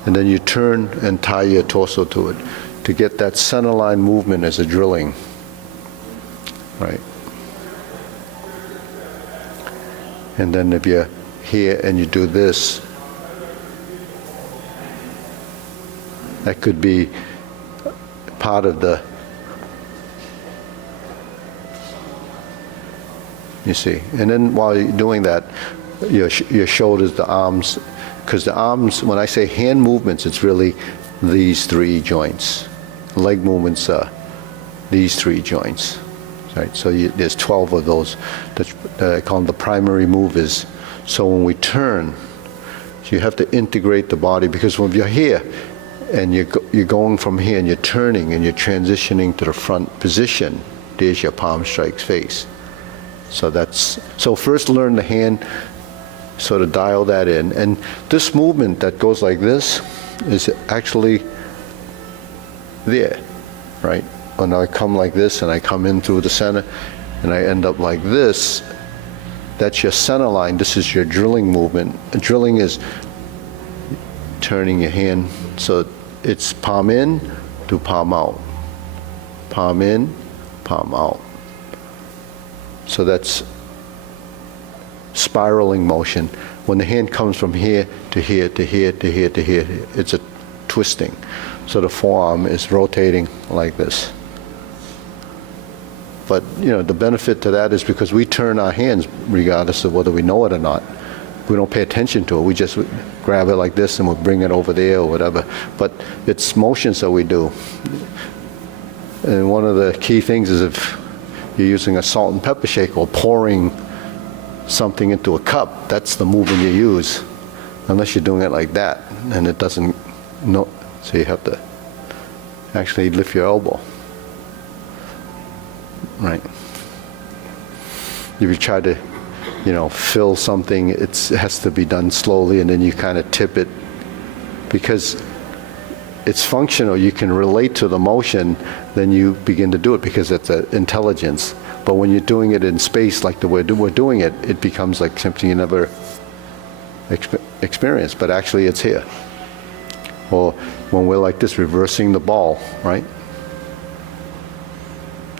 and then you turn and tie your torso to it to get that center line movement as a drilling, right? And then if you're here and you do this, that could be part of the, you see. And then while you're doing that, your shoulders, the arms, because the arms, when I say hand movements, it's really these three joints. Leg movements are these three joints, right? So there's 12 of those. I call them the primary movers. So when we turn, you have to integrate the body, because when you're here and you're going from here and you're turning and you're transitioning to the front position, there's your palm strikes face. So first learn the hand, sort of dial that in. And this movement that goes like this is actually there, right? When I come like this and I come in through the center and I end up like this, that's your center line. This is your drilling movement. Drilling is turning your hand so it's palm in to palm out. Palm in, palm out. So that's spiraling motion. When the hand comes from here to here to here to here to here, it's a twisting. So the forearm is rotating like this. But the benefit to that is because we turn our hands regardless of whether we know it or not. we don't pay attention to it. We just grab it like this and we'll bring it over there or whatever. But it's motions that we do. And one of the key things is if you're using a salt and pepper shake or pouring something into a cup, that's the movement you use. Unless you're doing it like that, and it doesn't, no, so you have to actually lift your elbow. Right. If you try to, fill something, it has to be done slowly, and then you kind of tip it. Because it's functional, you can relate to the motion, then you begin to do it because it's an intelligence. But when you're doing it in space like the way we're doing it, it becomes like something you never experienced, but actually it's here. Or when we're like this, reversing the ball, right?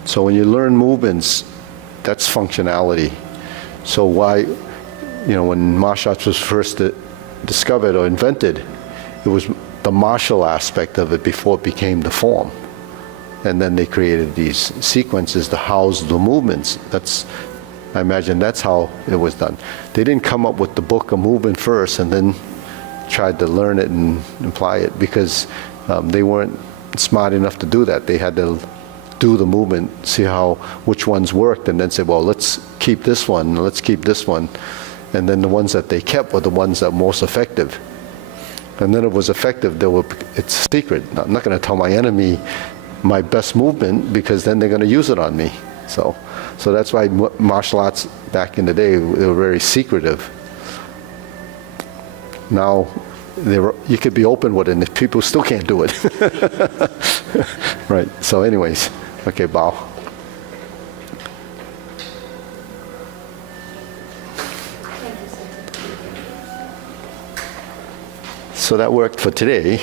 So when you learn movements, that's functionality. So why, when martial arts was first discovered or invented, it was the martial aspect of it before it became the form. And then they created these sequences to house the movements. I imagine that's how it was done. They didn't come up with the book of movement first and then tried to learn it and apply it, because they weren't smart enough to do that. They had to do the movement, see which ones worked, and then say, well, let's keep this one, let's keep this one. And then the ones that they kept were the ones that were most effective. And then it was effective, it's a secret. I'm not going to tell my enemy my best movement, because then they're going to use it on me. So that's why martial arts back in the day, they were very secretive. Now, you could be open with it, and people still can't do it. Right, so anyways, okay, bow. So that worked for today.